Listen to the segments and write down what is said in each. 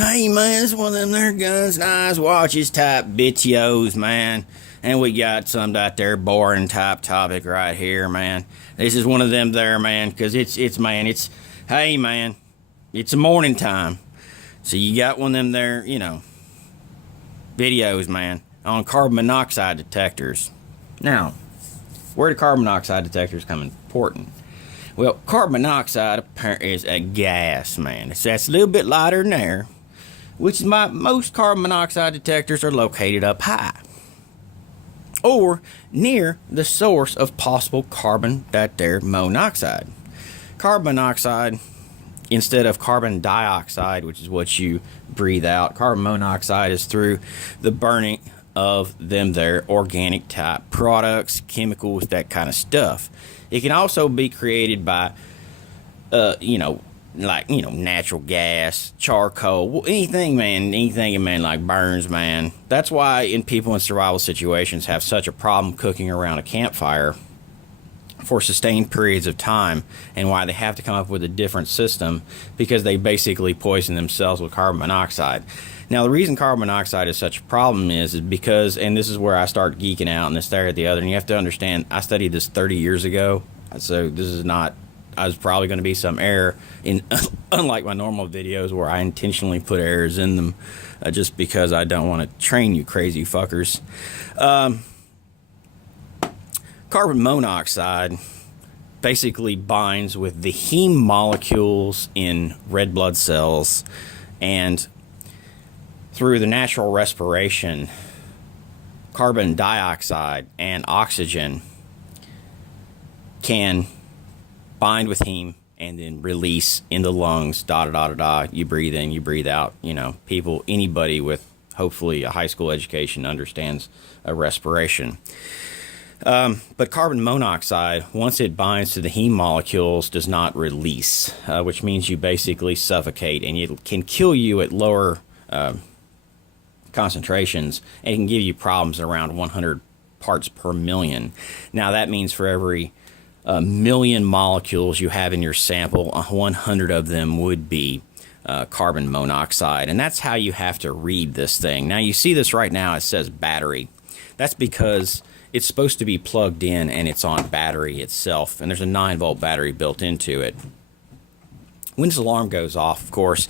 Hey man, it's one of them there guns, knives, watches type bitchos, man. And we got some out there boring type topic right here, man. This is one of them there, man, because hey man, it's a morning time. So you got one of them there, videos, man, on carbon monoxide detectors. Now, where do carbon monoxide detectors come important? Well, carbon monoxide is a gas, man. That's a little bit lighter than air, which is why most carbon monoxide detectors are located up high or near the source of possible carbon monoxide. Carbon monoxide, instead of carbon dioxide, which is what you breathe out, carbon monoxide is through the burning of them there organic type products, chemicals, that kind of stuff. It can also be created by natural gas, charcoal, anything, man, like burns, man. That's why people in survival situations have such a problem cooking around a campfire for sustained periods of time, and why they have to come up with a different system, because they basically poison themselves with carbon monoxide. Now, the reason carbon monoxide is such a problem is because, and this is where I start geeking out and this, there, at the other, and you have to understand, I studied this 30 years ago, so this is not, I was probably going to be some error in, unlike my normal videos where I intentionally put errors in them, just because I don't want to train you crazy fuckers. Carbon monoxide basically binds with the heme molecules in red blood cells, and through the natural respiration, carbon dioxide and oxygen can bind with heme and then release in the lungs, You breathe in, you breathe out. Anybody with hopefully a high school education understands a respiration. But carbon monoxide, once it binds to the heme molecules, does not release, which means you basically suffocate, and it can kill you at lower concentrations, and it can give you problems around 100 parts per million. Now, that means for every million molecules you have in your sample, 100 of them would be carbon monoxide, and that's how you have to read this thing. Now, you see this right now, it says battery. That's because it's supposed to be plugged in and it's on battery itself, and there's a 9-volt battery built into it. When this alarm goes off, of course,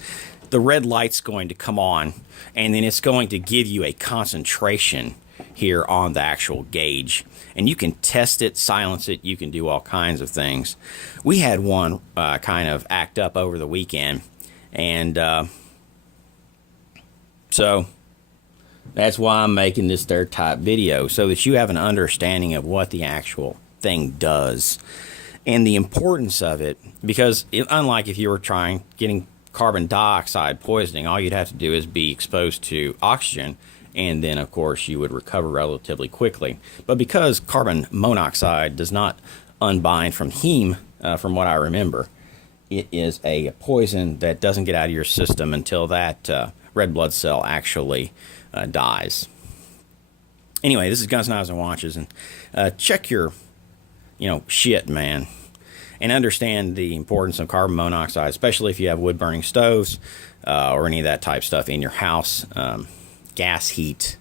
the red light's going to come on, and then it's going to give you a concentration here on the actual gauge, and you can test it, silence it, you can do all kinds of things. We had one kind of act up over the weekend, and so that's why I'm making this third type video, so that you have an understanding of what the actual thing does and the importance of it. Because unlike if you were getting carbon dioxide poisoning, all you'd have to do is be exposed to oxygen, and then of course you would recover relatively quickly. But because carbon monoxide does not unbind from heme, from what I remember, it is a poison that doesn't get out of your system until that red blood cell actually dies. Anyway, this is Guns, Knives, and Watches, and check your, shit, man, and understand the importance of carbon monoxide, especially if you have wood-burning stoves or any of that type stuff in your house, gas heat,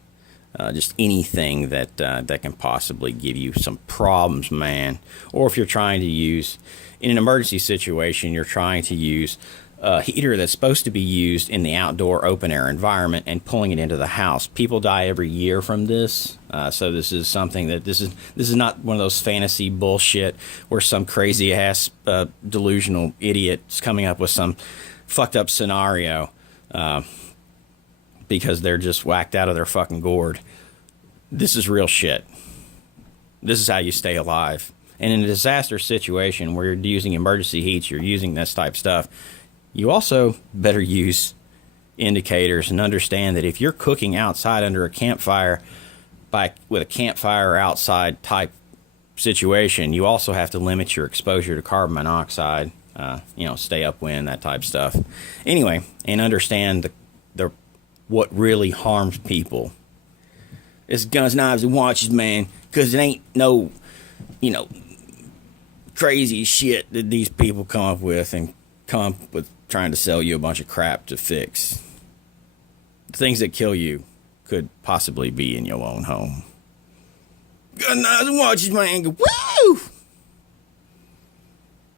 just anything that can possibly give you some problems, man. Or if you're trying to use, in an emergency situation, you're trying to use a heater that's supposed to be used in the outdoor open air environment and pulling it into the house. People die every year from this, so this is something that this is not one of those fantasy bullshit where some crazy ass delusional idiot is coming up with some fucked up scenario because they're just whacked out of their fucking gourd. This is real shit. This is how you stay alive. And in a disaster situation where you're using emergency heats, you're using this type of stuff, you also better use indicators and understand that if you're cooking outside under a campfire with a campfire outside type situation, you also have to limit your exposure to carbon monoxide, stay upwind, that type of stuff. Anyway, and understand what really harms people. It's Guns, Knives, and Watches, man, because it ain't no, crazy shit that these people come up with trying to sell you a bunch of crap to fix. things that kill you could possibly be in your own home. Gun eyes and watches my anger. Woo!